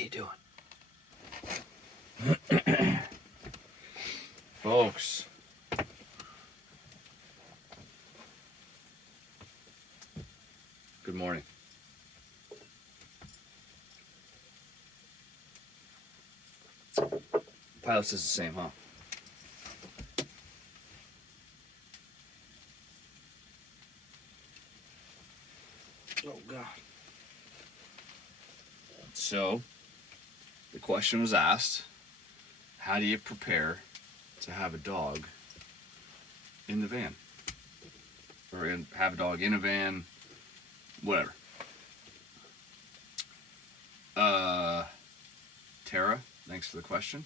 are you doing? Folks. Good morning. Pilots is the same, huh? Oh, God. So, the question was asked, how do you prepare to have a dog in the van? Or have a dog in a van, whatever. Tara, thanks for the question.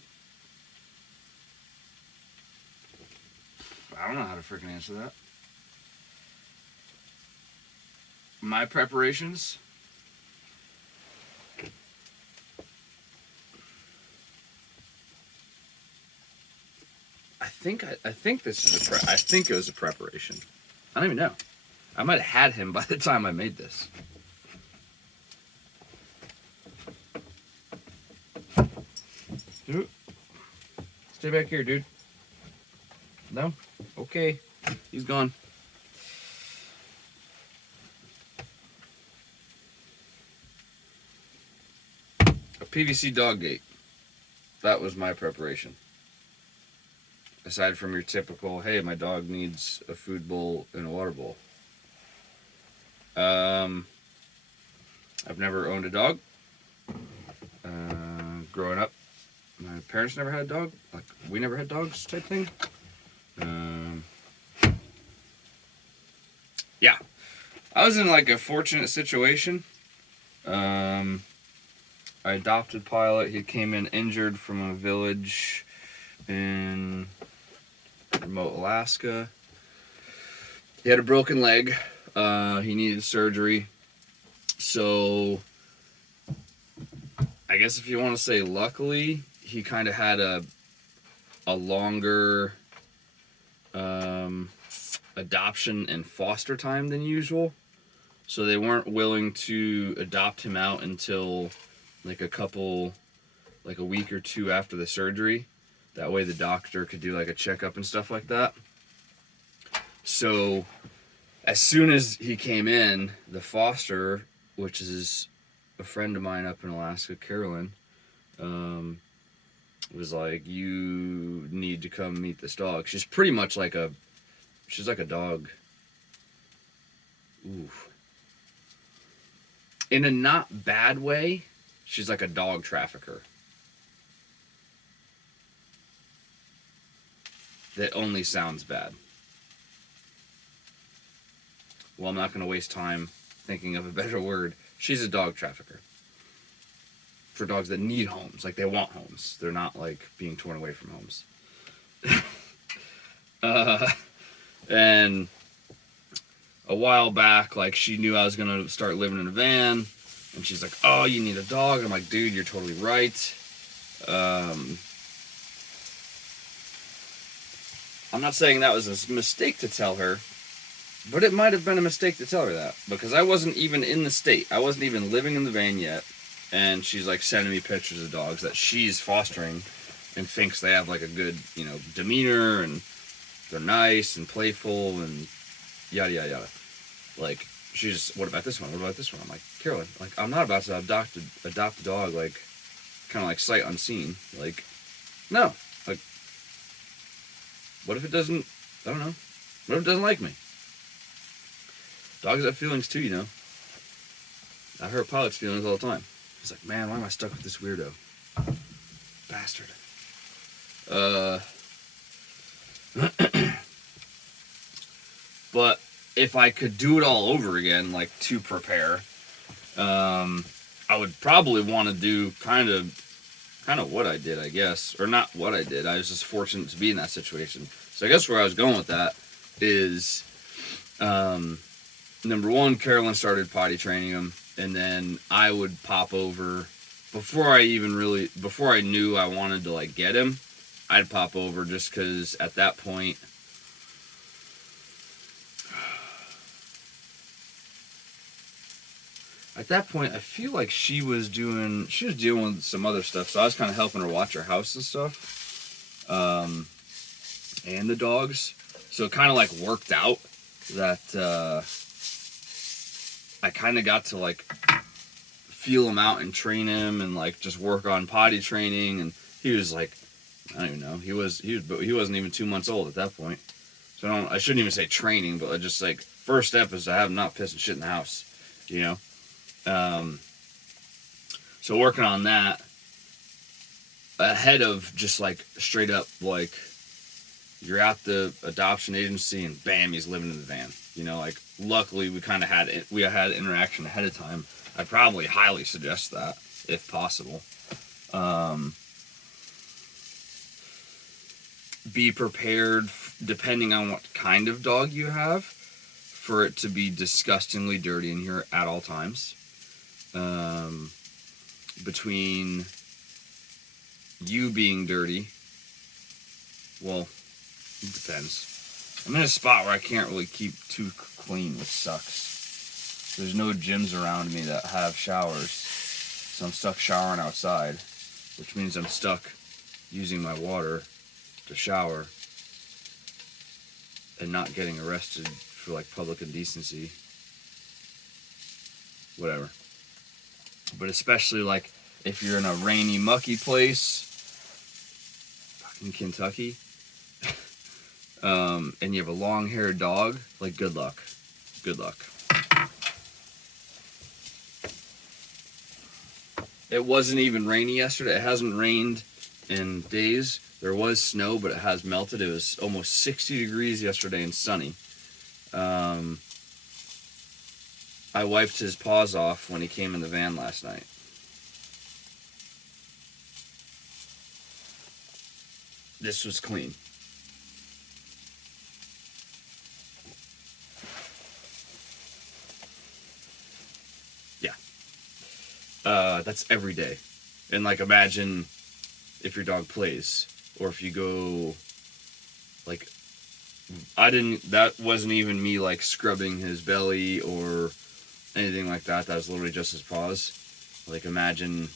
I don't know how to freaking answer that. My preparations? I think this is I think it was a preparation. I don't even know. I might have had him by the time I made this. Stay back here, dude. No? Okay. He's gone. A PVC dog gate. That was my preparation. Aside from your typical, hey, my dog needs a food bowl and a water bowl. I've never owned a dog. Growing up, my parents never had a dog. Like, we never had dogs type thing. Yeah. I was in like a fortunate situation. I adopted Pilot. He came in injured from a village in remote Alaska. He had a broken leg. He needed surgery. So, I guess if you want to say luckily, he kind of had a longer adoption and foster time than usual. So they weren't willing to adopt him out until like a week or two after the surgery. That way the doctor could do like a checkup and stuff like that. So as soon as he came in, the foster, which is a friend of mine up in Alaska, Carolyn, was like, you need to come meet this dog. She's pretty much like she's like a dog. Ooh. In a not bad way, she's like a dog trafficker. That only sounds bad. Well, I'm not going to waste time thinking of a better word. She's a dog trafficker. For dogs that need homes. Like, they want homes. They're not, like, being torn away from homes. And a while back, like, she knew I was going to start living in a van. And she's like, oh, you need a dog? I'm like, dude, you're totally right. I'm not saying that was a mistake to tell her. But it might have been a mistake to tell her that. Because I wasn't even in the state. I wasn't even living in the van yet. And she's like sending me pictures of dogs that she's fostering and thinks they have like a good, demeanor and they're nice and playful and yada, yada, yada. Like, she's, what about this one? What about this one? I'm like, Carolyn, like, I'm not about to adopt a dog, like, kind of like sight unseen. Like, no. Like, what if it doesn't, I don't know. What if it doesn't like me? Dogs have feelings too, I hurt Pilot's feelings all the time. He's like, man, why am I stuck with this weirdo? Bastard. But if I could do it all over again, like to prepare, I would probably want to do kind of what I did, I guess. Or not what I did. I was just fortunate to be in that situation. So I guess where I was going with that is, number one, Carolyn started potty training him. And then I would pop over, before I knew I wanted to, like, get him, I'd pop over just because at that point, at that point, I feel like she was dealing with some other stuff, so I was kind of helping her watch her house and stuff, and the dogs. So it kind of like worked out that I kind of got to like feel him out and train him and like just work on potty training. And he was like, I don't even know, he wasn't even 2 months old at that point. So I shouldn't even say training, but just like first step is to have him not pissing shit in the house, you know. So working on that ahead of just like straight up like you're at the adoption agency and bam, he's living in the van. You know, like luckily we had interaction ahead of time. I probably highly suggest that if possible. Be prepared, depending on what kind of dog you have, for it to be disgustingly dirty in here at all times. Between you being dirty, well, it depends. I'm in a spot where I can't really keep too clean, which sucks. There's no gyms around me that have showers, so I'm stuck showering outside, which means I'm stuck using my water to shower and not getting arrested for like public indecency. Whatever. But especially like if you're in a rainy, mucky place, fucking Kentucky, and you have a long-haired dog, like good luck. Good luck. It wasn't even rainy yesterday. It hasn't rained in days. There was snow, but it has melted. It was almost 60 degrees yesterday and sunny. I wiped his paws off when he came in the van last night. This was clean. Yeah. That's every day. And like imagine if your dog plays, or if you go, like, that wasn't even me like scrubbing his belly or anything like that. That was literally just his paws. Like imagine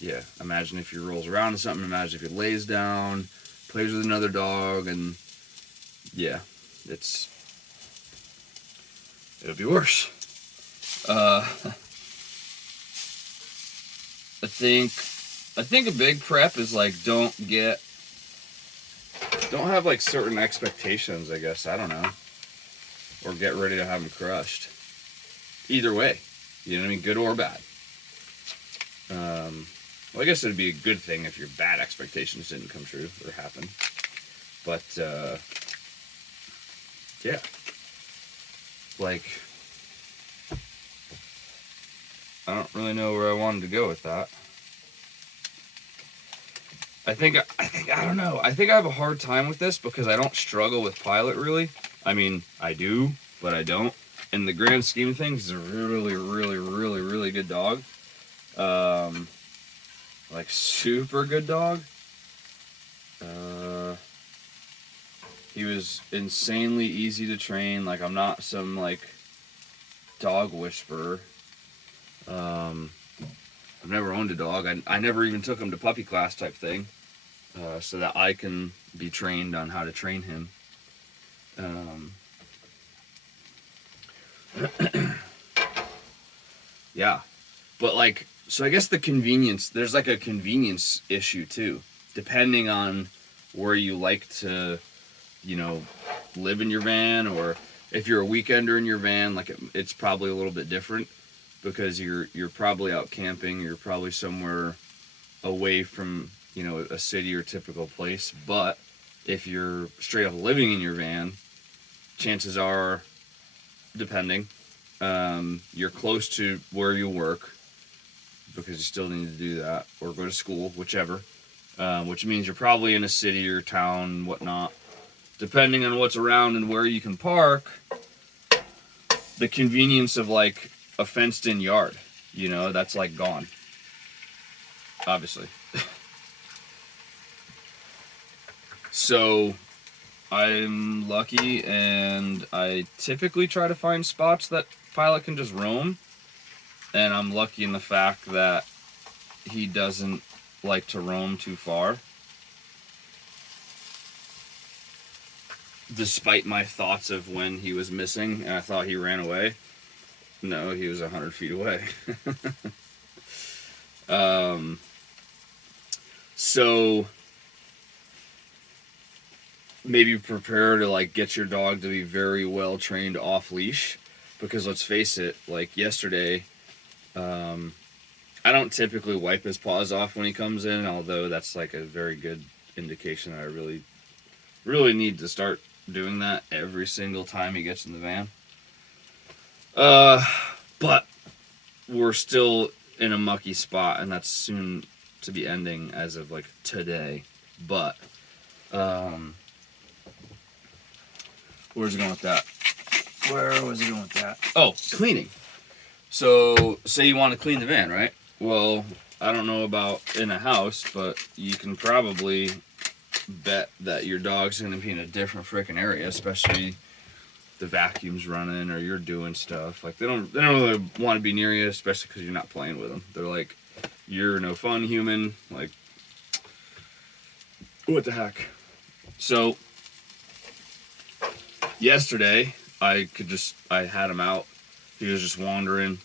if he rolls around or something. Imagine if he lays down, plays with another dog, and yeah, it'll be worse. I think a big prep is like don't have like certain expectations, I guess. I don't know. Or get ready to have them crushed. Either way. You know what I mean? Good or bad. Well, I guess it'd be a good thing if your bad expectations didn't come true or happen. But, yeah. Like, I don't really know where I wanted to go with that. I think I don't know. I think I have a hard time with this because I don't struggle with Pilot really. I mean, I do, but I don't. In the grand scheme of things, he's a really, really, really, really good dog. Like super good dog. He was insanely easy to train. Like I'm not some like dog whisperer. I've never owned a dog. I never even took him to puppy class type thing, so that I can be trained on how to train him. Yeah, but like, so I guess there's like a convenience issue too, depending on where you like to, live in your van, or if you're a weekender in your van, like it's probably a little bit different because you're probably out camping, you're probably somewhere away from, a city or typical place. But if you're straight up living in your van, chances are, depending, you're close to where you work because you still need to do that, or go to school, whichever, which means you're probably in a city or town, whatnot. Depending on what's around and where you can park, the convenience of like a fenced-in yard, that's like gone, obviously. So I'm lucky, and I typically try to find spots that Pilot can just roam. And I'm lucky in the fact that he doesn't like to roam too far. Despite my thoughts of when he was missing and I thought he ran away. No, he was 100 feet away. So maybe prepare to like get your dog to be very well trained off leash, because let's face it, like yesterday, I don't typically wipe his paws off when he comes in, although that's like a very good indication that I really need to start doing that every single time he gets in the van. But we're still in a mucky spot, and that's soon to be ending as of like today. But where's he going with that? Where was he going with that? Oh, cleaning. So, say you want to clean the van, right? Well, I don't know about in a house, but you can probably bet that your dog's going to be in a different freaking area, especially the vacuum's running or you're doing stuff. Like, they don't really want to be near you, especially because you're not playing with them. They're like, you're no fun human. Like, what the heck? So, yesterday, I had him out. He was just wandering,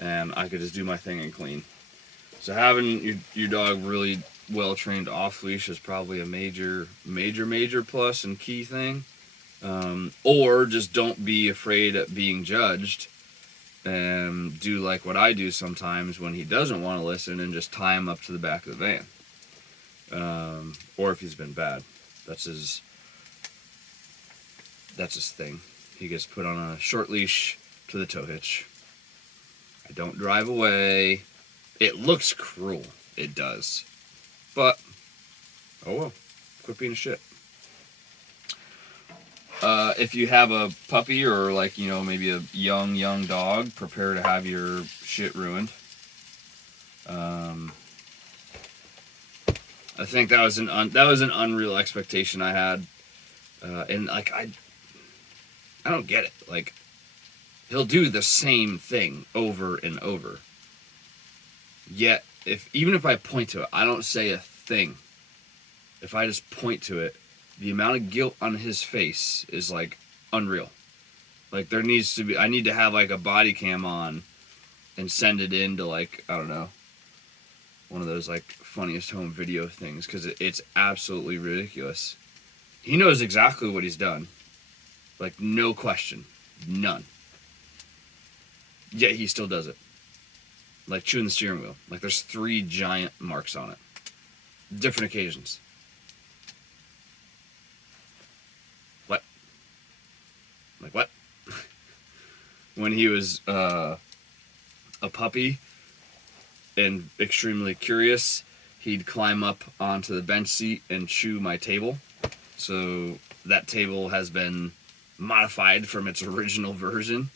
and I could just do my thing and clean. So having your dog really well trained off leash is probably a major plus and key thing. Or just don't be afraid of being judged, and do like what I do sometimes when he doesn't want to listen, and just tie him up to the back of the van. Or if he's been bad, that's his thing. He gets put on a short leash to the tow hitch. I don't drive away. It looks cruel. It does. But, oh well. Quit being a shit. If you have a puppy or like, maybe a young dog, prepare to have your shit ruined. I think that was an unreal expectation I had. And like, I don't get it. Like, he'll do the same thing over and over. Yet, even if I point to it, I don't say a thing. If I just point to it, the amount of guilt on his face is like unreal. Like, I need to have like a body cam on and send it in to like, I don't know, one of those like funniest home video things, because it's absolutely ridiculous. He knows exactly what he's done. Like, no question. None. Yet he still does it. Like chewing the steering wheel. Like, there's 3 giant marks on it. Different occasions. What? Like, what? When he was a puppy and extremely curious, he'd climb up onto the bench seat and chew my table. So that table has been modified from its original version.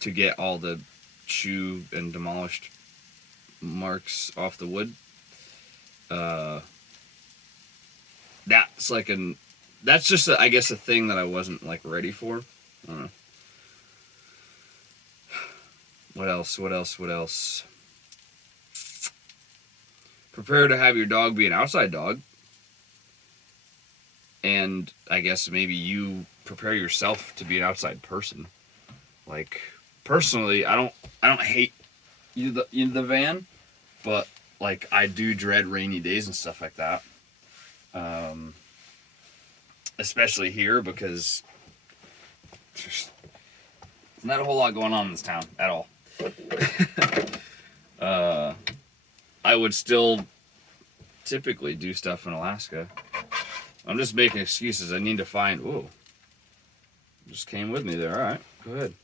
To get all the chew and demolished marks off the wood. That's just I guess a thing that I wasn't like ready for. I don't know. What else? Prepare to have your dog be an outside dog. And I guess maybe you prepare yourself to be an outside person. Like, personally, I don't hate the van, but like, I do dread rainy days and stuff like that. Especially here, because there's not a whole lot going on in this town at all. I would still typically do stuff in Alaska. I'm just making excuses. I need to find... Whoa. Just came with me there. All right. Go ahead.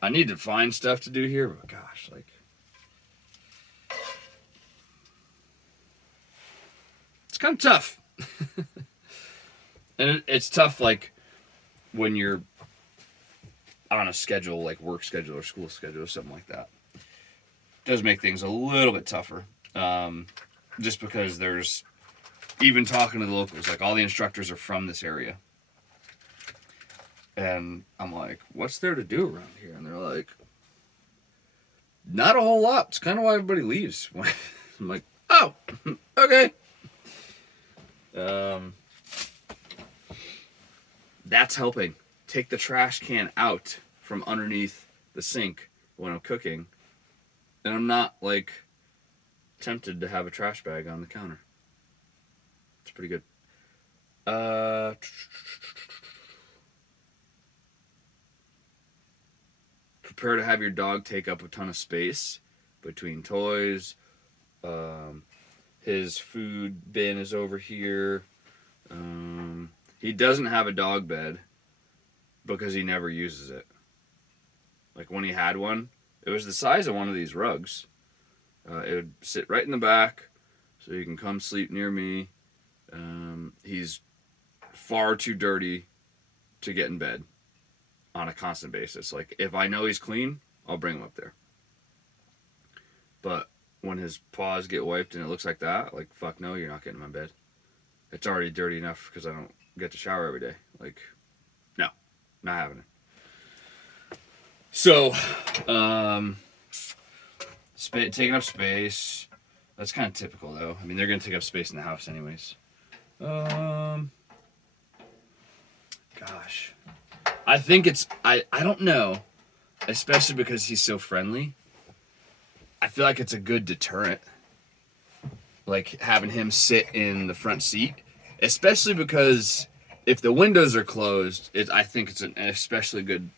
I need to find stuff to do here, but gosh, like... It's kind of tough. And it's tough, like, when you're on a schedule, like work schedule or school schedule or something like that. It does make things a little bit tougher. Just because there's... Even talking to the locals, like, all the instructors are from this area. And I'm like, what's there to do around here? And they're like, not a whole lot. It's kind of why everybody leaves. I'm like, oh, okay. That's helping. Take the trash can out from underneath the sink when I'm cooking. And I'm not, like, tempted to have a trash bag on the counter. It's pretty good. Prepare to have your dog take up a ton of space between toys. His food bin is over here. He doesn't have a dog bed because he never uses it. Like when he had one, it was the size of one of these rugs. It would sit right in the back so he can come sleep near me. He's far too dirty to get in bed on a constant basis. Like if I know he's clean, I'll bring him up there. But when his paws get wiped and it looks like that, like fuck no, you're not getting in my bed. It's already dirty enough because I don't get to shower every day. Like, no, not having it. So, taking up space. That's kind of typical though. I mean, they're gonna take up space in the house anyways. Gosh, I think it's I don't know, especially because he's so friendly. I feel like it's a good deterrent. Like having him sit in the front seat, especially because if the windows are closed, I think it's an especially good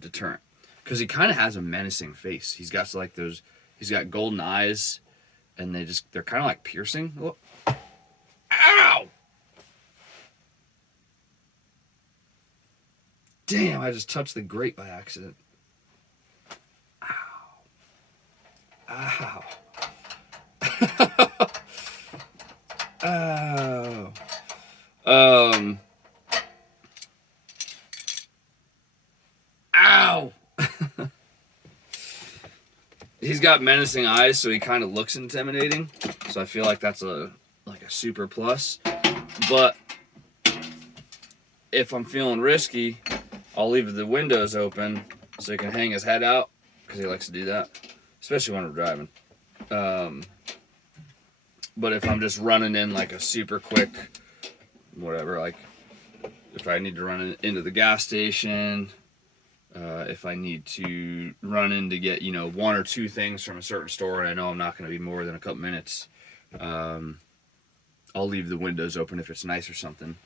deterrent. Because he kind of has a menacing face. He's got like those. He's got golden eyes, and they're kind of like piercing. Oh. Ow! Damn! I just touched the grate by accident. Ow! Ow! Ow! He's got menacing eyes, so he kind of looks intimidating. So I feel like that's a super plus. But if I'm feeling risky, I'll leave the windows open so he can hang his head out because he likes to do that, especially when we're driving. But if I'm just running in like a super quick, whatever, like if I need to run into the gas station, if I need to run in to get, one or two things from a certain store and I know I'm not going to be more than a couple minutes, I'll leave the windows open if it's nice or something.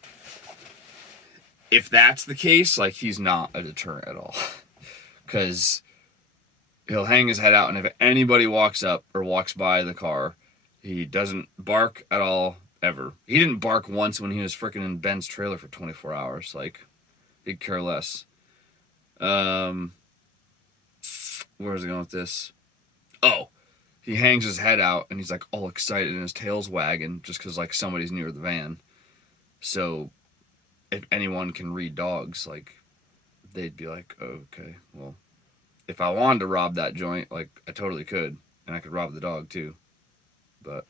If that's the case, like he's not a deterrent at all. Because he'll hang his head out, and if anybody walks up or walks by the car, he doesn't bark at all, ever. He didn't bark once when he was freaking in Ben's trailer for 24 hours. Like, he'd care less. Where was I going with this? Oh, he hangs his head out, and he's, like, all excited, and his tail's wagging just because, like, somebody's near the van. So, if anyone can read dogs, like, they'd be like, oh, okay, well, if I wanted to rob that joint, like, I totally could, and I could rob the dog, too. But,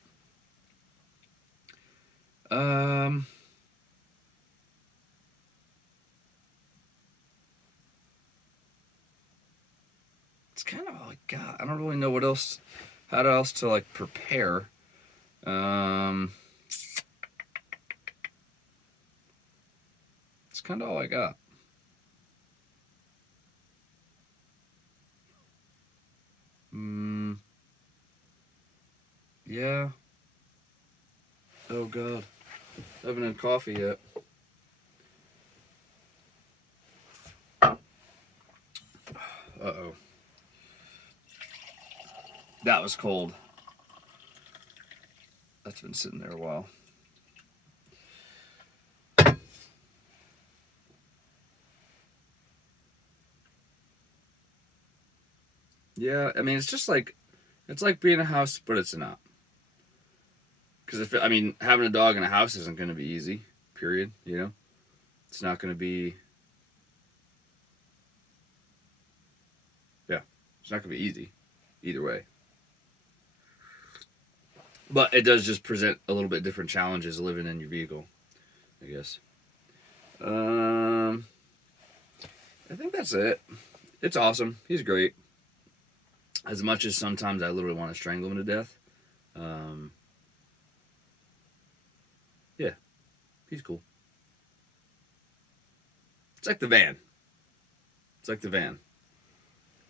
it's kind of all I got. I don't really know how else to, like, prepare. It's kind of all I got. Yeah. Oh, God. I haven't had coffee yet. Uh-oh. That was cold. That's been sitting there a while. Yeah, I mean, it's like being a house, but it's not. Because having a dog in a house isn't going to be easy, period, It's not going to be, it's not going to be easy, either way. But it does just present a little bit different challenges living in your vehicle, I guess. Um, I think that's it. It's awesome. He's great. As much as sometimes I literally want to strangle him to death. Um, yeah, he's cool. It's like the van. It's like the van.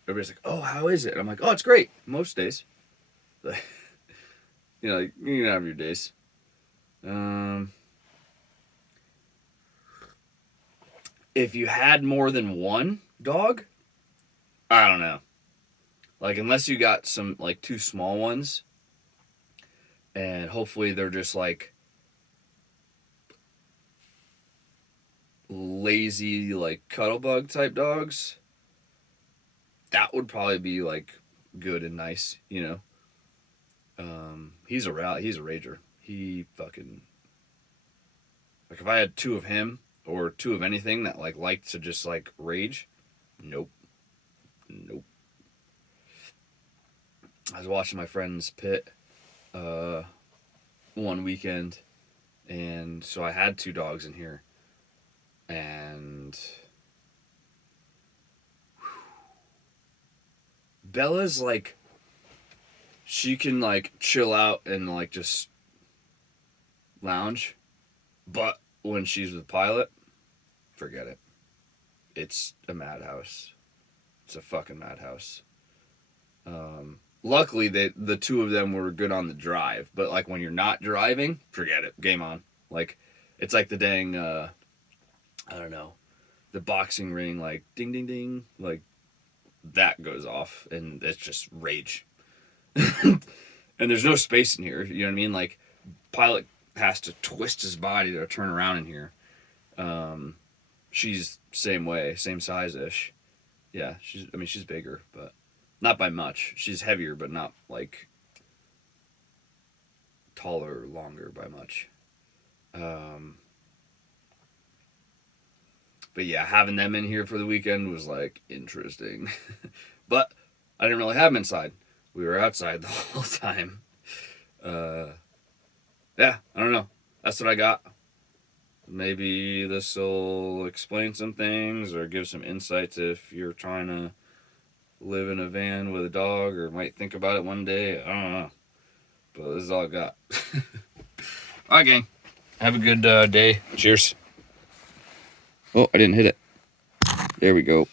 Everybody's like, "Oh, how is it?" And I'm like, "Oh, it's great most days." Like, you can have your days. Um, if you had more than one dog, I don't know. Like, unless you got some like two small ones, and hopefully they're just like lazy, like cuddlebug type dogs. That would probably be like good and nice, you know. He's a rager. He fucking like if I had two of him or two of anything that like liked to just like rage, nope, nope. I was watching my friend's pit uh, one weekend, and so I had two dogs in here, and Bella's like she can like chill out and like just lounge, but when she's with Pilot, forget it. It's a madhouse. It's a fucking madhouse. Luckily, the two of them were good on the drive, but like when you're not driving, forget it. Game on. Like it's like the dang I don't know, the boxing ring, like ding ding ding, like that goes off, and it's just rage. And there's no space in here. You know what I mean? Like Pilot has to twist his body to turn around in here. Um, she's same way, same size ish. Yeah, she's bigger, but not by much. She's heavier, but not like taller or longer by much. Um, but yeah, having them in here for the weekend was like interesting. But I didn't really have them inside. We were outside the whole time. Uh, yeah, I don't know. That's what I got. Maybe this will explain some things or give some insights if you're trying to live in a van with a dog or might think about it one day. I don't know. But this is all I got. All right, gang. Have a good day. Cheers. Oh, I didn't hit it. There we go.